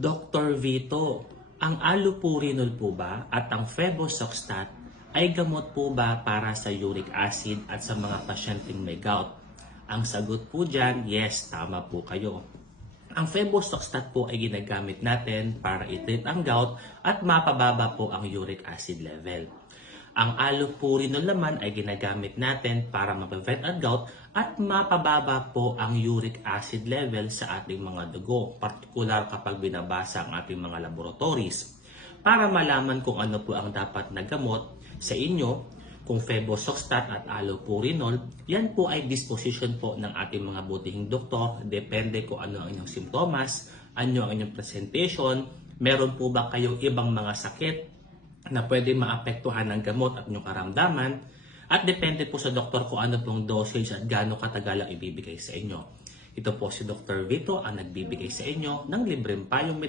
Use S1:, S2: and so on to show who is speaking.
S1: Dr. Vito, ang allopurinol po ba at ang febusoxstat ay gamot po ba para sa uric acid at sa mga pasyenteng may gout? Ang sagot po dyan, yes, tama po kayo. Ang febusoxstat po ay ginagamit natin para i-treat ang gout at mapababa po ang uric acid level. Ang allopurinol naman ay ginagamit natin para ma-prevent ang gout at mapababa po ang uric acid level sa ating mga dugo, partikular kapag binabasa ang ating mga laboratories. Para malaman kung ano po ang dapat na gamot sa inyo, kung febusoxstat at allopurinol, yan po ay disposition po ng ating mga butihing doktor. Depende kung ano ang inyong simptomas, ano ang inyong presentation, meron po ba kayo ibang mga sakit na pwede maapektuhan ng gamot at inyong karamdaman. At depende po sa doktor kung ano pong dosage at gaano katagal ang ibibigay sa inyo. Ito po si Dr. Vito ang nagbibigay sa inyo ng libreng payong